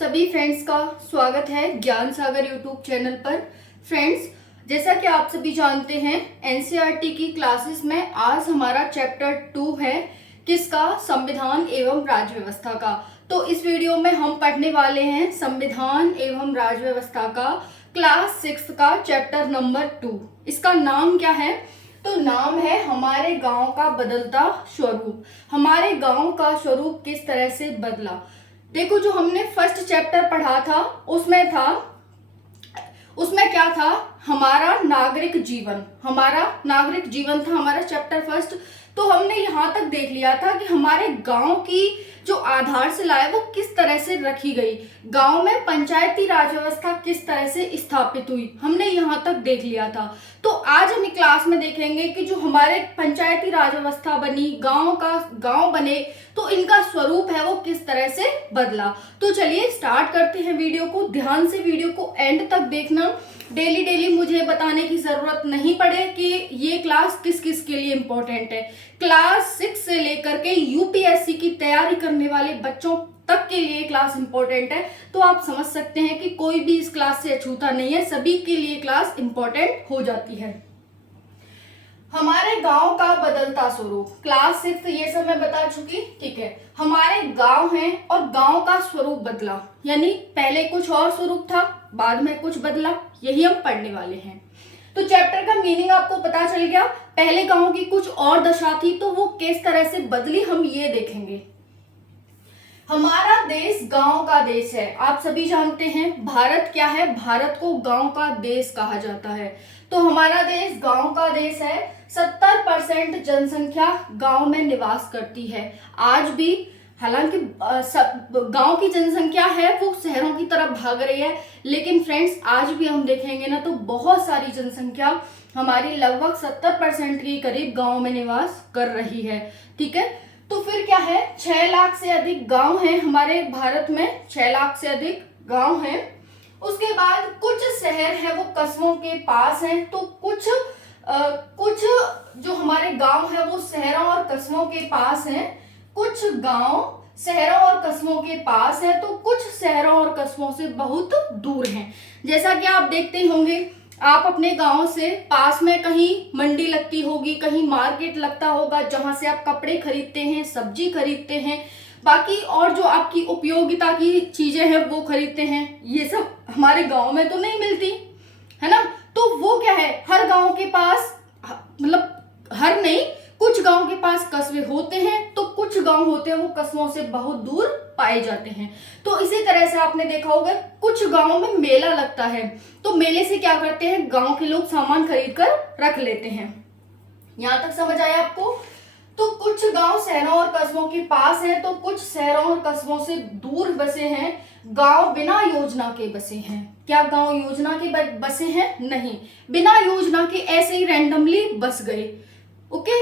सभी फ्रेंड्स का स्वागत है ज्ञान सागर यूट्यूब चैनल पर। फ्रेंड्स, जैसा कि आप सभी जानते हैं एनसीईआरटी की क्लासेस में आज हमारा चैप्टर 2 है किसका, संविधान एवं राज्य व्यवस्था का। तो इस वीडियो में हम पढ़ने वाले हैं संविधान एवं राज्य व्यवस्था का क्लास 6 का चैप्टर नंबर 2। इसका नाम क्या है? तो नाम है हमारे गांव का बदलता स्वरूप। हमारे गांव का स्वरूप किस तरह से बदला। देखो, जो हमने फर्स्ट चैप्टर पढ़ा था उसमें क्या था, हमारा नागरिक जीवन था हमारा चैप्टर फर्स्ट। तो हमने यहाँ तक देख लिया था कि हमारे गांव की जो आधारशिला है वो किस तरह से रखी गई, गांव में पंचायती राज व्यवस्था किस तरह से स्थापित हुई, हमने यहाँ तक देख लिया था। तो आज हम क्लास में देखेंगे कि जो हमारे पंचायती राज व्यवस्था बनी, गांव बने, तो इनका स्वरूप है वो किस तरह से बदला। तो चलिए स्टार्ट करते हैं वीडियो को। ध्यान से वीडियो को एंड तक देखना। डेली मुझे बताने की जरूरत नहीं पड़े कि ये क्लास किस किस के लिए इम्पोर्टेंट है। क्लास 6 से लेकर के यूपीएससी की तैयारी करने वाले बच्चों तक के लिए क्लास इम्पोर्टेंट है। तो आप समझ सकते हैं कि कोई भी इस क्लास से अछूता नहीं है, सभी के लिए क्लास इम्पोर्टेंट हो जाती है। हमारे गांव का बदलता स्वरूप, क्लास 6 ये सब मैं बता चुकी, ठीक है। हमारे गांव हैं और गांव का स्वरूप बदला, यानी पहले कुछ और स्वरूप था, बाद में कुछ बदला, यही हम पढ़ने वाले हैं। तो चैप्टर का मीनिंग आपको पता चल गया। पहले गांव की कुछ और दशा थी, तो वो किस तरह से बदली हम ये देखेंगे। हमारा देश गांव का देश है। आप सभी जानते हैं भारत क्या है, भारत को गांव का देश कहा जाता है। तो हमारा देश गांव का देश है। 70% जनसंख्या गांव में निवास करती है आज भी। हालांकि गांव की जनसंख्या है वो शहरों की तरफ भाग रही है, लेकिन फ्रेंड्स आज भी हम देखेंगे ना तो बहुत सारी जनसंख्या हमारी लगभग 70% के करीब गांव में निवास कर रही है, ठीक है। तो फिर क्या है, 6 लाख से अधिक गांव हैं हमारे भारत में, 6 लाख से अधिक गांव हैं। उसके बाद कुछ शहर है वो कस्बों के पास हैं, तो कुछ जो हमारे गांव है वो शहरों और कस्बों के पास हैं। कुछ गांव शहरों और कस्बों के पास है, तो कुछ शहरों और कस्बों से बहुत दूर हैं। जैसा कि आप देखते ही होंगे, आप अपने गांव से पास में कहीं मंडी लगती होगी, कहीं मार्केट लगता होगा जहां से आप कपड़े खरीदते हैं, सब्जी खरीदते हैं, बाकी और जो आपकी उपयोगिता की चीजें हैं वो खरीदते हैं। ये सब हमारे गांव में तो नहीं मिलती है ना। तो वो क्या है, हर गांव के पास, मतलब हर नहीं, कुछ गांव के पास कस्बे होते हैं, तो कुछ गांव होते हैं वो कस्बों से बहुत दूर पाए जाते हैं। तो इसी तरह से आपने देखा होगा कुछ गांवों में मेला लगता है, तो मेले से क्या करते हैं, गांव के लोग सामान खरीद कर रख लेते हैं। यहां तक समझ आया आपको। तो कुछ गांव शहरों और कस्बों के पास है, तो कुछ शहरों और कस्बों से दूर बसे हैं। गांव बिना योजना के बसे हैं। क्या गांव योजना के बसे हैं? नहीं, बिना योजना के ऐसे ही रैंडमली बस गए। ओके,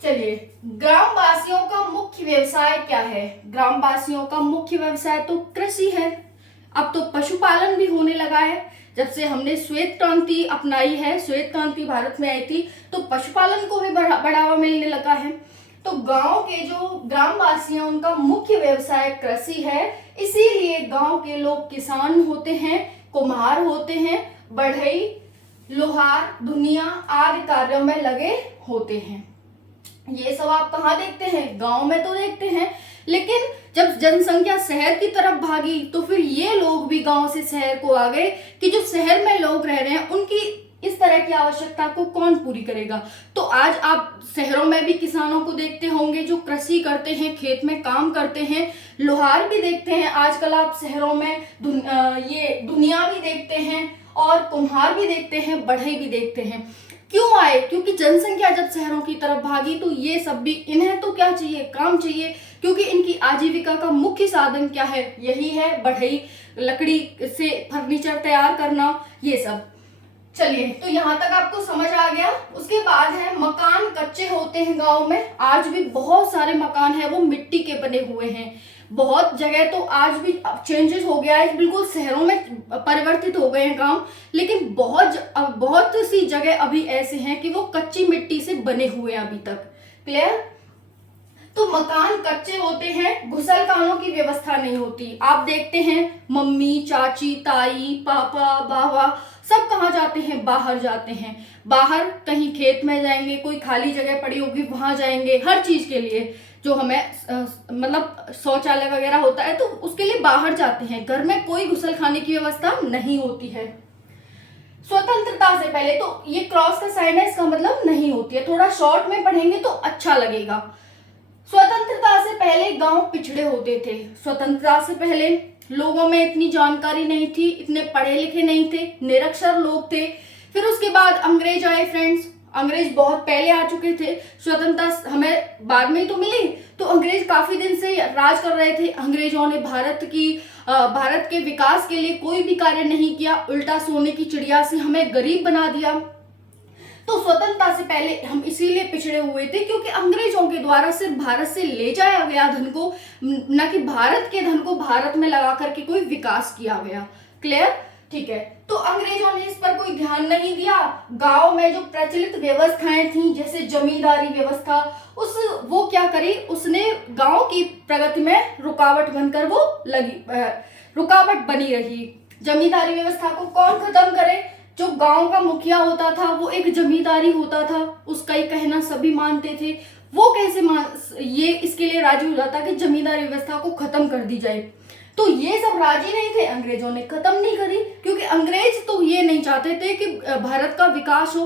चलिए, ग्रामवासियों का मुख्य व्यवसाय क्या है। ग्रामवासियों का मुख्य व्यवसाय तो कृषि है। अब तो पशुपालन भी होने लगा है। जब से हमने श्वेत क्रांति अपनाई है, श्वेत क्रांति भारत में आई थी, तो पशुपालन को भी बढ़ावा मिलने लगा है। तो गांव के जो ग्रामवासी हैं उनका मुख्य व्यवसाय कृषि है, इसीलिए गांव के लोग किसान होते हैं, कुम्हार होते हैं, बढ़ई, लोहार, धुनिया आदि कार्यों में लगे होते हैं। ये सब आप कहाँ देखते हैं, गांव में तो देखते हैं। लेकिन जब जनसंख्या शहर की तरफ भागी, तो फिर ये लोग भी गांव से शहर को आ गए कि जो शहर में लोग रह रहे हैं उनकी इस तरह की आवश्यकता को कौन पूरी करेगा। तो आज आप शहरों में भी किसानों को देखते होंगे जो कृषि करते हैं, खेत में काम करते हैं। लोहार भी देखते हैं आजकल आप शहरों में, ये दुनिया भी देखते हैं, और कुम्हार भी देखते हैं, बढ़ई भी देखते हैं। क्यों आए? क्योंकि जनसंख्या जब शहरों की तरफ भागी, तो ये सब भी, इन्हें तो क्या चाहिए, काम चाहिए, क्योंकि इनकी आजीविका का मुख्य साधन क्या है, यही है बढ़ई, लकड़ी से फर्नीचर तैयार करना, ये सब। चलिए, तो यहाँ तक आपको समझ आ गया। उसके बाद है मकान कच्चे होते हैं गांव में। आज भी बहुत सारे मकान है वो मिट्टी के बने हुए हैं। बहुत जगह तो आज भी चेंजेस हो गया है, बिल्कुल शहरों में परिवर्तित हो गए हैं गांव, लेकिन बहुत सी जगह अभी ऐसे हैं कि वो कच्ची मिट्टी से बने हुए हैं अभी तक। क्लियर? तो मकान कच्चे होते हैं, घुसलखानों की व्यवस्था नहीं होती। आप देखते हैं मम्मी, चाची, ताई, पापा, बाबा सब कहाँ जाते हैं? बाहर जाते हैं। बाहर कहीं खेत में जाएंगे, कोई खाली जगह पड़ी होगी वहां जाएंगे, हर चीज के लिए जो हमें मतलब शौचालय वगैरह होता है तो उसके लिए बाहर जाते हैं। घर में कोई घुसलखाने की व्यवस्था नहीं होती है। स्वतंत्रता से पहले, तो ये क्रॉस का साइन है, इसका मतलब नहीं होती है, थोड़ा शॉर्ट में पढ़ेंगे तो अच्छा लगेगा। स्वतंत्रता से पहले गांव पिछड़े होते थे। स्वतंत्रता से पहले लोगों में इतनी जानकारी नहीं थी, इतने पढ़े लिखे नहीं थे, निरक्षर लोग थे। फिर उसके बाद अंग्रेज आए फ्रेंड्स। अंग्रेज बहुत पहले आ चुके थे, स्वतंत्रता हमें बाद में ही तो मिली। तो अंग्रेज काफी दिन से राज कर रहे थे। अंग्रेजों ने भारत के विकास के लिए कोई भी कार्य नहीं किया, उल्टा सोने की चिड़िया से हमें गरीब बना दिया। तो स्वतंत्रता से पहले हम इसीलिए पिछड़े हुए थे क्योंकि अंग्रेजों के द्वारा सिर्फ भारत से ले जाया गया धन को, न कि भारत के धन को भारत में लगा करके कोई विकास किया गया। क्लियर? ठीक है। तो अंग्रेजों ने इस पर कोई ध्यान नहीं दिया। गांव में जो प्रचलित व्यवस्थाएं थी जैसे जमींदारी व्यवस्था, वो क्या करी, उसने गांव की प्रगति में रुकावट बनकर वो रुकावट बनी रही। जमींदारी व्यवस्था को कौन खत्म करे? जो गांव का मुखिया होता था वो एक जमींदारी होता था, उसका ही कहना सभी मानते थे। वो कैसे ये इसके लिए राजी हो जाता कि जमींदारी व्यवस्था को खत्म कर दी जाए। तो ये सब राजी नहीं थे, अंग्रेजों ने खत्म नहीं करी क्योंकि अंग्रेज तो ये नहीं चाहते थे कि भारत का विकास हो।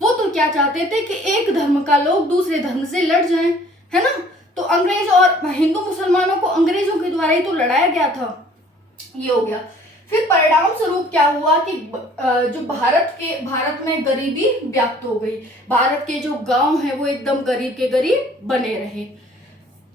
वो तो क्या चाहते थे कि एक धर्म का लोग दूसरे धर्म से लड़ जाएं, है ना। तो अंग्रेज और हिंदू मुसलमानों को अंग्रेजों के द्वारा ही तो लड़ाया गया था। ये हो गया। फिर परिणाम स्वरूप क्या हुआ कि जो भारत में गरीबी व्याप्त हो गई। भारत के जो गांव हैं वो एकदम गरीब के गरीब बने रहे।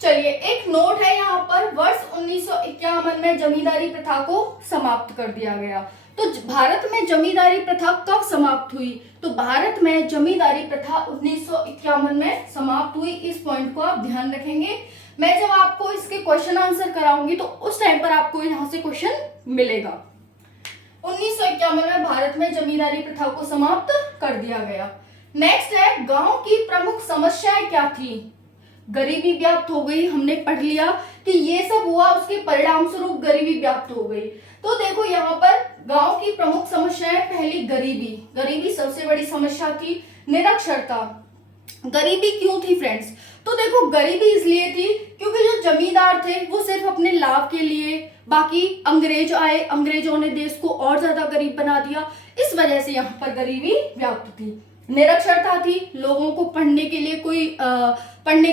चलिए, एक नोट है यहाँ पर, वर्ष 1951 में जमींदारी प्रथा को समाप्त कर दिया गया। तो भारत में जमींदारी प्रथा कब समाप्त हुई? तो भारत में जमींदारी प्रथा 1951 में समाप्त हुई। इस पॉइंट को आप ध्यान रखेंगे। मैं जब आपको इसके क्वेश्चन आंसर कराऊंगी तो उस टाइम पर आपको यहाँ से क्वेश्चन मिलेगा। 1951 में भारत में जमींदारी प्रथा को समाप्त कर दिया गया। नेक्स्ट है, गांव की प्रमुख समस्याएं क्या थी? गरीबी व्याप्त हो गई। हमने पढ़ लिया कि ये सब हुआ, उसके परिणाम स्वरूप गरीबी व्याप्त हो गई। तो देखो यहाँ पर गांव की प्रमुख समस्याएं, पहली गरीबी सबसे बड़ी समस्या थी। निरक्षरता। गरीबी क्यों थी फ्रेंड्स? तो देखो, गरीबी इसलिए थी क्योंकि जो जमींदार थे वो सिर्फ अपने लाभ के लिए, बाकी अंग्रेज आए, अंग्रेजों ने देश को और ज्यादा गरीब बना दिया। इस वजह से यहाँ पर गरीबी व्याप्त थी। निरक्षरता थी, लोगों को पढ़ने के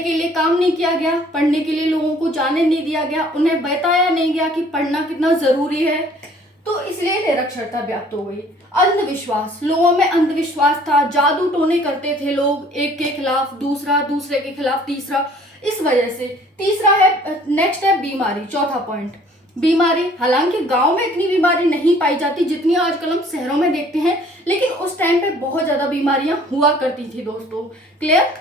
लिए काम नहीं किया गया, पढ़ने के लिए लोगों को जाने नहीं दिया गया, उन्हें बताया नहीं गया कि पढ़ना कितना जरूरी है, तो इसलिए निरक्षरता व्याप्त हो गई। अंधविश्वास, लोगों में अंधविश्वास था, जादू टोने करते थे लोग, एक के खिलाफ दूसरा, दूसरे के खिलाफ तीसरा, इस वजह से। तीसरा है, नेक्स्ट है बीमारी, चौथा पॉइंट, बीमारी। हालांकि गांव में इतनी बीमारी नहीं पाई जाती जितनी आजकल हम शहरों में देखते हैं, लेकिन उस टाइम पे बहुत ज्यादा बीमारियां हुआ करती थी दोस्तों। क्लियर?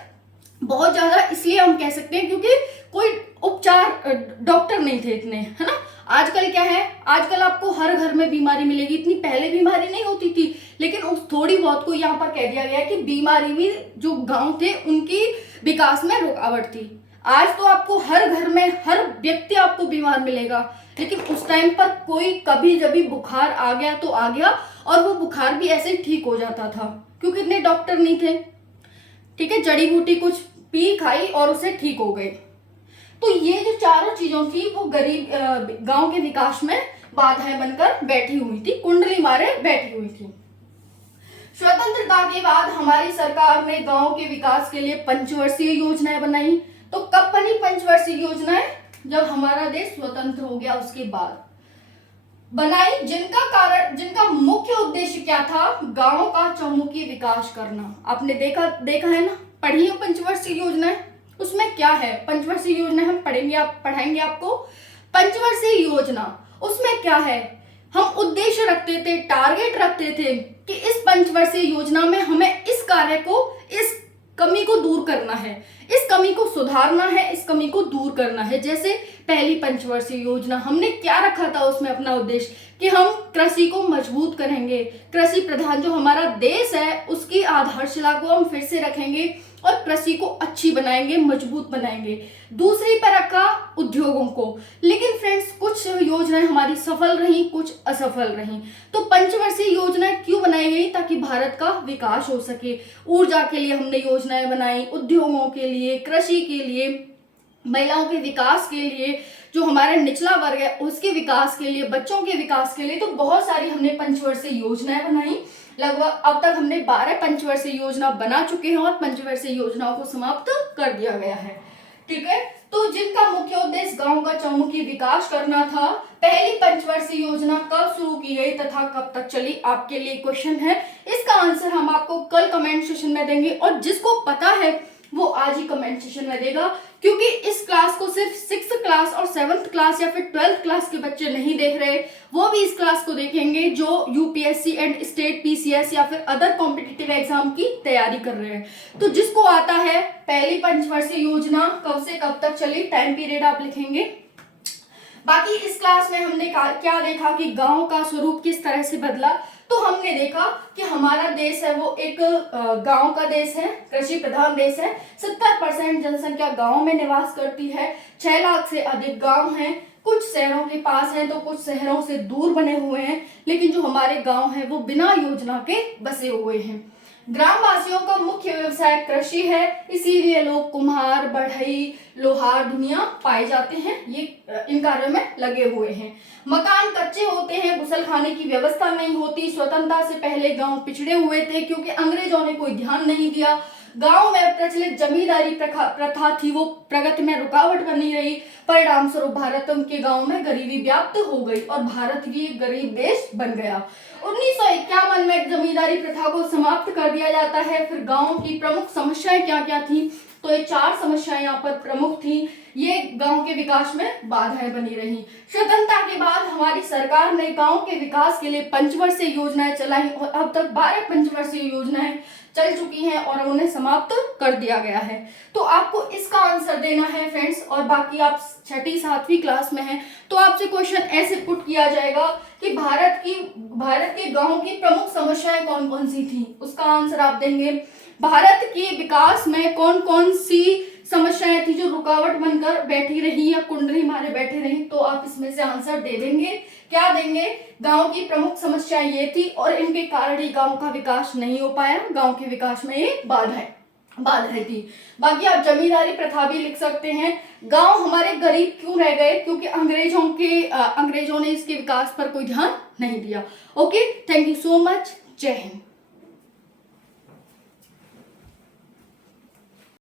बहुत ज्यादा इसलिए हम कह सकते हैं क्योंकि कोई उपचार, डॉक्टर नहीं थे इतने, है ना। आजकल क्या है, आजकल आपको हर घर में बीमारी मिलेगी, इतनी पहले बीमारी नहीं होती थी, लेकिन उस थोड़ी बहुत को यहाँ पर कह दिया गया कि बीमारी भी जो गांव थे उनकी विकास में रुकावट थी। आज तो आपको हर घर में हर व्यक्ति आपको बीमार मिलेगा, लेकिन उस टाइम पर कोई कभी जब भी बुखार आ गया तो आ गया, और वो बुखार भी ऐसे ठीक हो जाता था क्योंकि इतने डॉक्टर नहीं थे। ठीक है, जड़ी बूटी कुछ पी खाई और उसे ठीक हो गए। तो ये जो चारों चीजों थी वो गरीब गांव के विकास में बाधाएं बनकर बैठी हुई थी, कुंडली मारे बैठी हुई थी। स्वतंत्रता के बाद हमारी सरकार ने गांव के विकास के लिए पंचवर्षीय योजनाएं बनाई। तो कब बनी पंचवर्षीय योजनाएं? जब हमारा देश स्वतंत्र हो गया उसके बाद बनाई, जिनका मुख्य उद्देश्य क्या था? गांव का चहुमुखी विकास करना। आपने देखा है ना, पढ़ी है पंचवर्षीय योजनाएं, उसमें क्या है? पंचवर्षीय योजना हम पढ़ाएंगे आपको। पंचवर्षीय योजना, उसमें क्या है? हम उद्देश्य रखते थे, टारगेट रखते थे कि इस पंचवर्षीय योजना में हमें इस कार्य को, इस कमी को दूर करना है, इस कमी को सुधारना है, इस कमी को दूर करना है। जैसे पहली पंचवर्षीय योजना हमने क्या रखा था उसमें अपना उद्देश्य कि हम कृषि को मजबूत करेंगे, कृषि प्रधान जो हमारा देश है उसकी आधारशिला को हम फिर से रखेंगे, और कृषि को अच्छी बनाएंगे, मजबूत बनाएंगे। दूसरी पर रखा उद्योगों को। लेकिन फ्रेंड्स कुछ योजनाएं हमारी सफल रही, कुछ असफल रही। तो पंचवर्षीय योजनाएं क्यों बनाई गई? ताकि भारत का विकास हो सके। ऊर्जा के लिए हमने योजनाएं बनाई, उद्योगों के लिए, कृषि के लिए, महिलाओं के विकास के लिए, जो हमारा निचला वर्ग है उसके विकास के लिए, बच्चों के विकास के लिए। तो बहुत सारी हमने पंचवर्षीय योजनाएं बनाई। लगभग अब तक हमने 12 पंचवर्षीय योजना बना चुके हैं और पंचवर्षीय योजनाओं को समाप्त कर दिया गया है। ठीक है, तो जिनका मुख्य उद्देश्य गांव का चौमुखी विकास करना था। पहली पंचवर्षीय योजना कब शुरू की गई तथा कब तक चली? आपके लिए क्वेश्चन है, इसका आंसर हम आपको कल कमेंट सेशन में देंगे और जिसको पता है वो आज ही कमेंट सेशन में देगा, क्योंकि इस क्लास को सिर्फ 6th क्लास और 7th क्लास या फिर 12th क्लास के बच्चे नहीं देख रहे, वो भी इस क्लास को देखेंगे जो यूपीएससी एंड स्टेट पीसीएस या फिर अदर कॉम्पिटिटिव एग्जाम की तैयारी कर रहे हैं। तो जिसको आता है पहली पंचवर्षीय योजना कब से कब तक चली, टाइम पीरियड आप लिखेंगे। बाकी इस क्लास में हमने क्या देखा कि गांव का स्वरूप किस तरह से बदला। तो हमने देखा कि हमारा देश है वो एक गांव का देश है, कृषि प्रधान देश है। 70% जनसंख्या गांव में निवास करती है। 6 लाख से अधिक गांव हैं। कुछ शहरों के पास हैं तो कुछ शहरों से दूर बने हुए हैं, लेकिन जो हमारे गांव हैं वो बिना योजना के बसे हुए हैं। ग्रामवासियों का मुख्य व्यवसाय कृषि है, इसीलिए लोग कुम्हार, बढ़ई, लोहार, दुनिया पाए जाते हैं, ये इन कार्यों में लगे हुए हैं। मकान कच्चे होते हैं, गुसलखाने की व्यवस्था नहीं होती। स्वतंत्रता से पहले गांव पिछड़े हुए थे क्योंकि अंग्रेजों ने कोई ध्यान नहीं दिया। गांव में प्रचलित जमींदारी प्रथा थी, वो प्रगति में रुकावट बनी रही। परिणाम स्वरूप भारत के गांव में गरीबी व्याप्त हो गई और भारत भी एक गरीब देश बन गया। 1951 में जमींदारी प्रथा को समाप्त कर दिया जाता है। फिर गांव की प्रमुख समस्याएं क्या क्या थी? तो ये 4 समस्याएं यहाँ पर प्रमुख थी। ये गांव के विकास में बाधाएं बनी रही। स्वतंत्रता के बाद हमारी सरकार ने गांव के विकास के लिए पंचवर्षीय योजनाएं चलाई और अब तक 12 पंचवर्षीय योजनाएं चल चुकी हैं और उन्हें समाप्त कर दिया गया है। तो आपको इसका आंसर देना है फ्रेंड्स। और बाकी आप 6ठी 7वीं क्लास में हैं तो आपसे क्वेश्चन ऐसे पुट किया जाएगा कि भारत के गांव की प्रमुख समस्याएं कौन कौन सी थी, उसका आंसर आप देंगे। भारत के विकास में कौन कौन सी समस्याएं थी जो रुकावट बनकर बैठी रही या कुंडली मारे बैठे रही, तो आप इसमें से आंसर दे देंगे। क्या देंगे? गांव की प्रमुख समस्याएं ये थी और इनके कारण ही गांव का विकास नहीं हो पाया, गांव के विकास में ये बाधाएं थी। बाकी आप जमींदारी प्रथा भी लिख सकते हैं। गांव हमारे गरीब क्यों रह गए? क्योंकि अंग्रेजों ने इसके विकास पर कोई ध्यान नहीं दिया। Okay, thank you so much. जय हिंद।